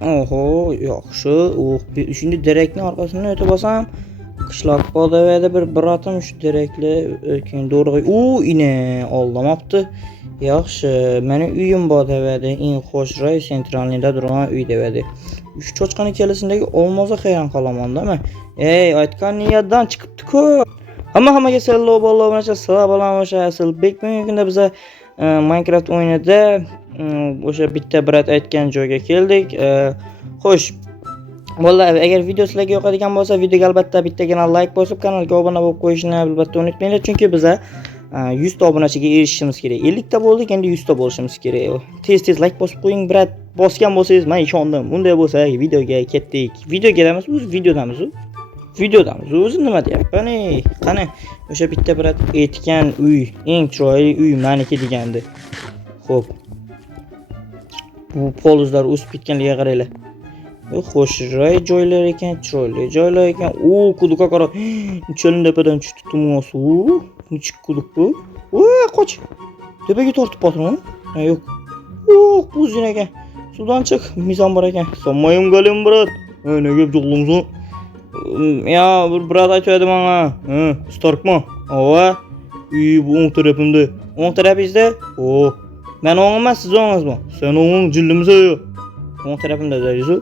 Oho, yaxshi. Şimdi direkni orqasidan o'tib olsam, qishloq podavada bir bratim shu direkli keyin do'rg'i. Ine oldamapti. Yaxshi. Meni uyim podavada eng xo'shroy sentralnida turgan uy devadi. Shu cho'chqani kelisindagi olmoza hayron qolaman-da men. Aytgan niyatdan chiqibdi-ku. Hammaga salom bo'lmoqcha, assalomu Asilbek. Bugungi kunda biz Minecraft o'yinida o'sha bitta brat aytgan joyga keldik. Xo'sh. Vallahi agar video sizlarga yoqadigan bo'lsa, videoga albatta bittagina like bosib, kanalga obuna bo'lib qo'yishni albatta unutmanglar, chunki biz 100 ta obunachiga erishishimiz kerak. 50 ta bo'ldik, endi 100 ta bo'lishimiz kerak. Tez like bosib qo'ying, brat. Bosgan bo'lsangiz, men ishondim. Bunday bo'lsa, videoga ketdik. Videoga emas, o'z videodamiz. Videodamiz. O'zi nima deyapman? Qani, o'sha bitta brat aytgan uy, eng chiroyli uy meniki degandi. Xo'p. Bu polizlar o'sib ketganligiga qaranglar. Xo'shroy joylar ekan, chiroyli joylar ekan. Quduqqa qara. Cholin tepadan tushdi tumosu. Nechik quduq bu? Qoch. Tepaga tortib patron. Yo'q. Bu zin ekan. Sudan chiq, mizon bor ekan. Sonmayim galim brat. Nega jo'g'limsan? Ya, bir brat aytadi menga. Starkma. Ava. Uy bu o'ng tarafimda. O'ng tarafingizda? Men o'ng emas, siz o'ngizmi? Sen o'ng jildimsa yo'q. O'ng tarafimda deysiz.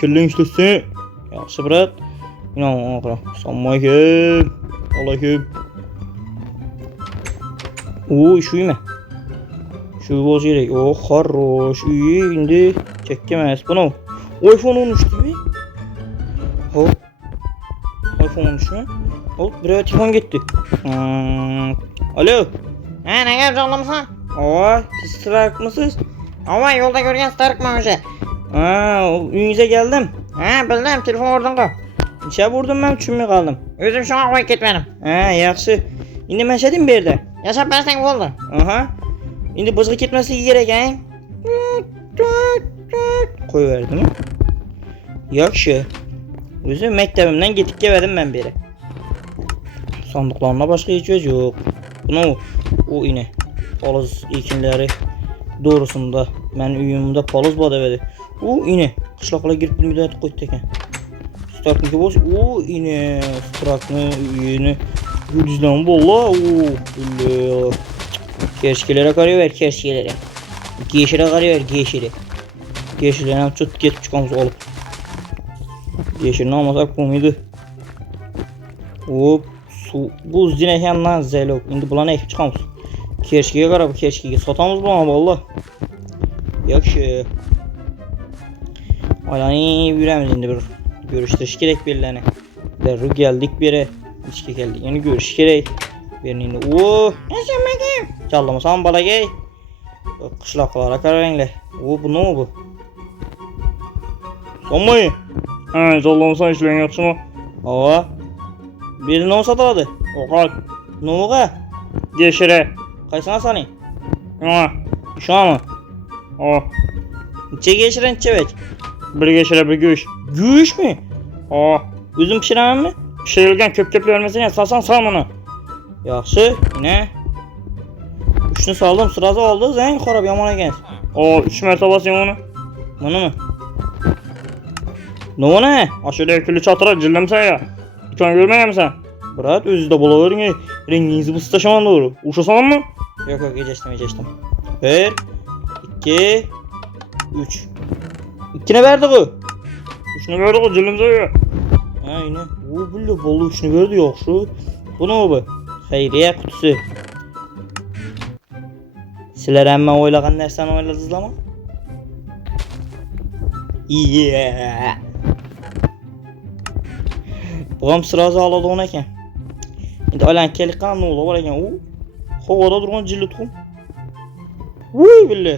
Kelling ishlatsin. Yaxshi brat. Qara. Assalomu alaykum. Shu uymi? Shu bo'lsa kerak. Xarosh. Uy endi chekka emas. Buni iPhone 13 mi? Hop. iPhone 13 mi? Hop, bir telefon getdi. Alo. Nega jo'g'lamsan? Siz Starkmisiz? Yo'lda ko'rgan Starkman o'sha. Uyingizga keldim. Bildim, telefon o'rdinqa. Nechab urdim, men tushunmay qoldim. O'zim shunga qo'yib ketmadim. Yaxshi. Endi mashadim bu yerda. Yashab bersang bo'ldi. Endi bozga ketmasligi kerak-a? Qo'yverdim. Yaxshi. O'zim maktabimdan ketib keldim men beri. Sandiqlarga boshqa hech yo'q yo'q. Buni u ine. Poliz ekinlari doğrusunda men uyimda poliz bor edi. Ine qishloqlarga kirib bilmaydi aytib qo'ydi ekan. Starkniki bo'lsa, ine Starkni uyini yulduzdan bolla. Keşkelere qarayver, keşkelere. Geşire qarayver, geşire. Geşirlarni ham chut ketib chiqamiz olib. Geşirni olmasak bo'lmaydi. Bu zinahandan zelok. Endi bularni ekib chiqamiz. Keşkega qarab, keşkega sotamiz bularni vallah. Yaxshi. Aylanib yuramiz endi bir görüştirish kerak bellarni. Darrov geldik beri. İçki geldik. Yani görüş kerak. Berin endi. Yaşamadim. Challamasan balagay. Qishloqlarga qaranglar. Bu nima bu? Sonmay. Challamasan ishlang yaxshimi? Beri nima sotiladi? Ovqat. Nimaga? Geshira. Qaysini saning? Shumi? Necha geshira necha? Bir geshira bir go'sht. Go'sht mi? O'zim pishiramanmi? Pishirilgan ko'p vermesin ya, salsan sal bunu. Yaxshi, yine. 3'nü saldım, sırası oldu, zeng xarab yomon ekan. 3 marta basing uni. Bunimi? Nima? Ashula kulli chatira jillamsan ya. Dukon ko'rmayapsan? Brat, o'zingizda bo'lavering, rengingizni buzib tashaman to'g'ri. O'shasanmi? Yo'q, ejashdim. 1 2 3. İkkini verdik o. 3'nü verdik o, jillamsan ya. Yine. Bulla bolu 3'nü verdi yaxshi. Bu nima bu? Xayriya qutisi. Sizlar hamma o'ylagan narsani o'yladingizlarmi? Bu ham sırası oladigan ekan. Endi olankelik qana nima bor ekan? Havoda turgan jilli tuxum. Billa.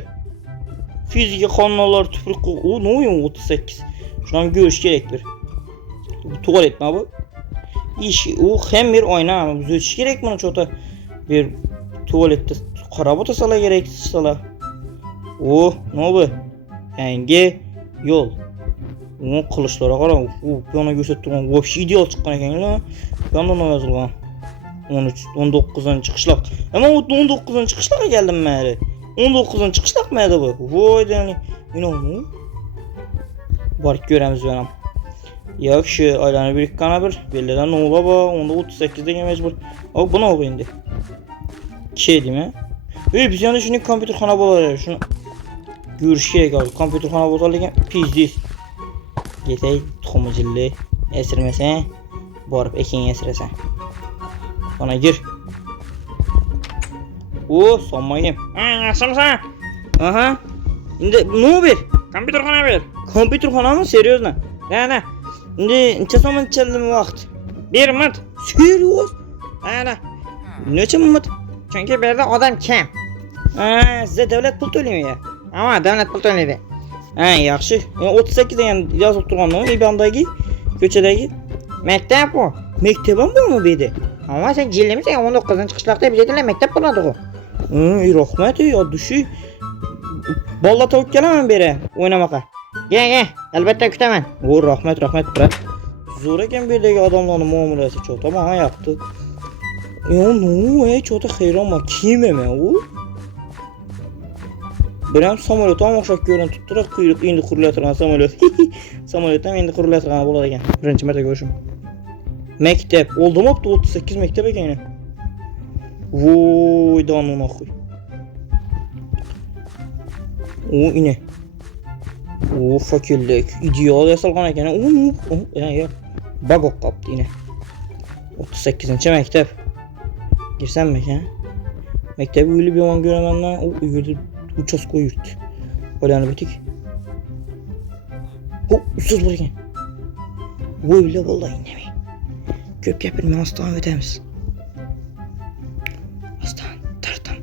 Fizika qonunlar tufriq. Ne oyun 38. Şundan görüş gerektir. Tuvalet mi bu? Hem bir oyna ama biz ötüş gerek mi çota? Bir tuvalette karabota sala gerek sala. Ne bu? Yangi yol. Kılıçlara qara. Yana gösterdim. Вообще ideal çıqqan ekan la. Yandan yazılgan. 13 19-cı qışlaq. Ama 19-cı qışlağa geldim məli. 19-cı qışlaq məli bu? Voy dəni. İnanmı? Bark görəmiz mənəm. Yaxşı, aylanı bir qana bir. Bellədən nə ola ba? Onda 38-də mecbur. O bu nə oldu indi? 2 demə. Biz yana şimdi kompüterxana bolar. Şunu görüşə qaldı. Kompüterxana bolarken pizdiz. Getək tuxumucilli əsirməsən, barıb ekin əsirəsən. Bana gir. O, sonmayım. Yaxşımsan? Aha. İndi nə bir? Kompüterxana ver. Kompüterxana mı? Seriozla? Nə? İndi neçə zaman içəlim vaxt? 1 minut. Seriyoz? Nə? Neçə minut? Çünki burada adam kim? Ha, sizə dövlət pul төлəyir ya. Ama devlet pul tölədi. Ha, yaxşı. 38 yəni yazıb durğandan İBAN-dagi, köçədəgi Məktəb bu. məktəbən varmı beydə? Ama sen cillimisən 19-cu qışlaqda bizə deyirlər məktəb buladı o. Rahmet ya düşü. Balla tavuk gelemem beri oynamaka. Gel. Elbette kütemem. O rahmet bırak. Zoreken bir de adamların muamelesi çok ama ha yaptı. Ya ne çok da hayır ama kim eme o? Benim samolyot ama şak gören tutturak kuyruk indi kurulatırgan samolyot. Samolyottan indi kurulatırgan buladıken. Birinci mərtə görüşüm. Mektep. Oldu mu 38 mektep ekeni. Voy danına koy. O yine. O fakirlik. İdeal yasalgan ekeni. Ya. Bagok kaptı yine. 38. mektep. Girsen mekan. Mektebi öyle bir an göremenden o yürüdü. Uças koyurdu. Olanı bitik. O usuz buraya. O öyle vallahi inemi. Köp yapın ben hastane ödemiz. Hastane tartan.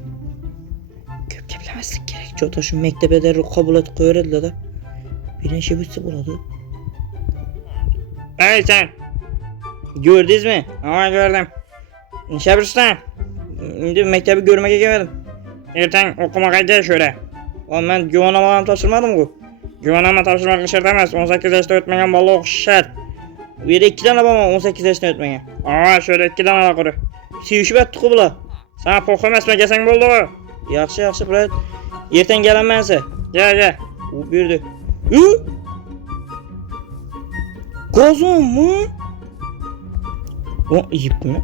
Köp yapılamazlık gerek. Çoğu şu mektebe de kabul et koyardılar da. Bilen şey bitse buladı. Hey sen. Gördünüz mü? Ama gördüm. Şebrüstan. Şimdi mektebi görmeye gelmedim. Erten okumaya gel şöyle. Ama ben güvenamam taşırmadım bu. Güvenama tavşırmak şart emez. 18 yaşta ötmeyen balığı şart. Bu yere 2 tane babam 18 yaşına ötmeye. Aa şöyle 2 tane ala kuru. Sevişip ettik o bula. Sana pokum esme gelsen buldu o. Yaxşı bırak. Erten gelen bense. Gel. O birdi. Gazon mu? O yiyip mi?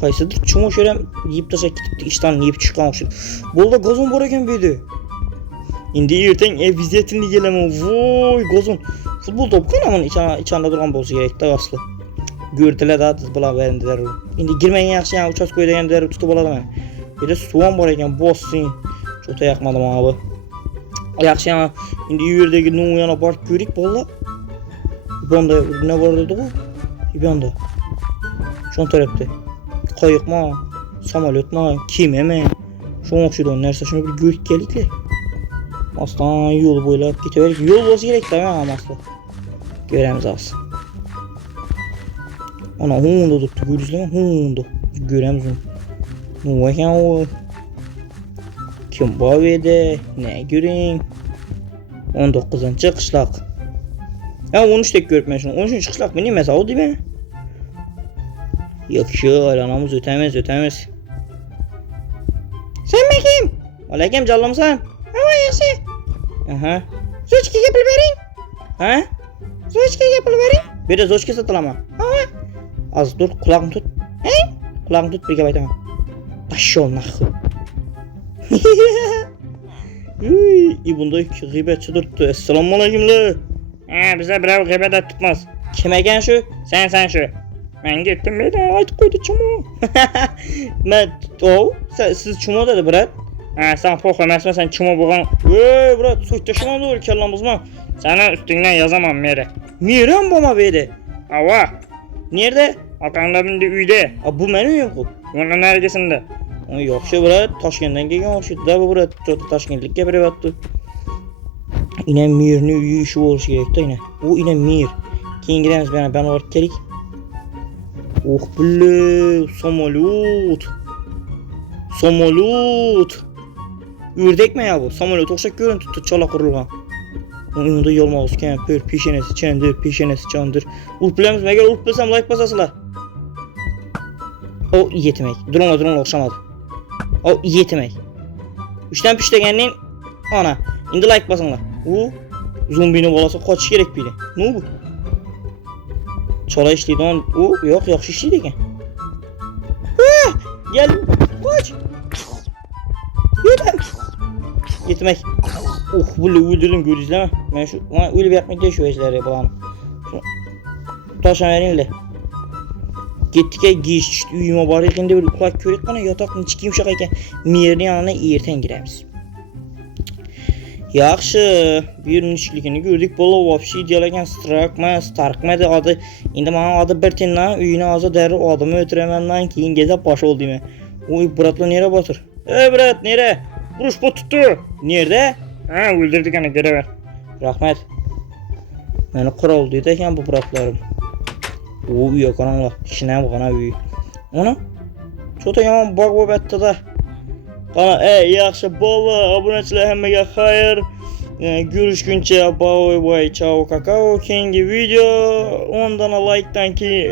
Kaysıdır çumo şöyle yiyip taşa gidip işten yiyip çıkmamışım. Bolda gazon boreken birdi. İndi erten viziyetini gelemem. Voy gazon. Futbol topu kanamın içinde duran bolsa gerek de aslı. Gördüler daha tez bula verindiler. İndi girmeyin yaxşı yani uças koyduğunları tutup aladım ben. Bir de soğan boreken bozsun. Çok da yakmadım abi. Yaxşı yani indi yerdeki ne uyana bark görük bolla. İbanda ne var dedi bu? İbanda. Şon tarafta. Kayık mı? Samolyot mu? Kime mi? Şon okşudan nerse şunu bir görük gelikler. Aslan yol boylap gideverik. Yol olsa gerek tabi ama aslan. Göremiz az. Ana Honda tuttu görüzleme Honda. Göremiz onu. Ne var ya o? Kim bağırdı? Ne göreyim? 19. qışlaq. Ya 13 tek görüp mən şunu. 13 qışlaq mı? Ne mesela o değil mi? Yaxşı, aylanamız ötəmiz. Sen bakayım. Aleyküm canlımsan. Ama yaxşı. Aha. Zoçki yapıl verin. Ha? Zoçki yapıl verin. Bir de zoşki satılama. Ama. Az dur kulağımı tut. He? Kulağımı tut bir gebaytama. Taşı ol nakı. Bunda gıybetçi durdu. Esselamu aleyküm la. Bize bravo gıybet tutmaz. Kime gen şu? Sen şu. Ben gittim bir de ayt koydu çumu. Siz çumo dedi brat. Sen pokum esme sen çumu buğan. Brat soyt taşıma doğru kellamız mı? Sana üstünden yazamam Mere. Nereden bana verdi? Ava. Nerede? Akanla bindi üyde. Bu benim yok bu. Bunun nergesinde? Yaxşı brat, Toshkentdan kelgan o'xshaydi da bu brat. Jo'ta Toshkentlik gapiryapti. Ine mirni uyi shu bo'lishi kerak-da ine. U ine mir. Keyin giramiz ben orib kelik. Oh bile, samolyot. Ördek mi ya bu? Samolyot o'xshab ko'rinib tutdi, chala qurilgan. Unda yolmog'iz kampir, peshanasi chandir. Urib bilamizmi? Agar urib bilsam like bosasizlar. O yetmek. Drone o'xshamadi. O yetmek. 3'ten pish deganning ana. Endi like bosinglar. Zombini balası kaçış gerek biri. Ne bu? Çala işleydi on. Yok yaxşı işleydi ekan. Gel. Kaç. Yedim. Gitmek. Bunu öldürdüm görürsüz ben şu öyle bir yapmak değil şu ejderhaya falan. Taşan verinle. Gittik giyiş çıktı uyuma bari ekinde bir kulak körek bana yatakın içki yumuşak eken miyerin yanına erten giremiz. Yaxşı bir nişlikini gördük bala vapşi idealagen Starkma adı indi bana adı Bertin'la üyüne ağza derri o adamı ötüremenden keyin gezep baş oldu mi? Oy Brat'la nere batır? Brat nere? Vuruş bu tuttu. Nerede? Ha öldürdük hani geri ver. Rahmet. Məni kral deydi ekan bu bıraklarım. O üye kanala. İşine bakana üye. Ona. Çok da yaman bak o bette da. Kana yaxşı bala abunəçilər həmməyə xeyir. Görüşgünçə bye bye ciao kakao. Kengi video ondan like'dan ki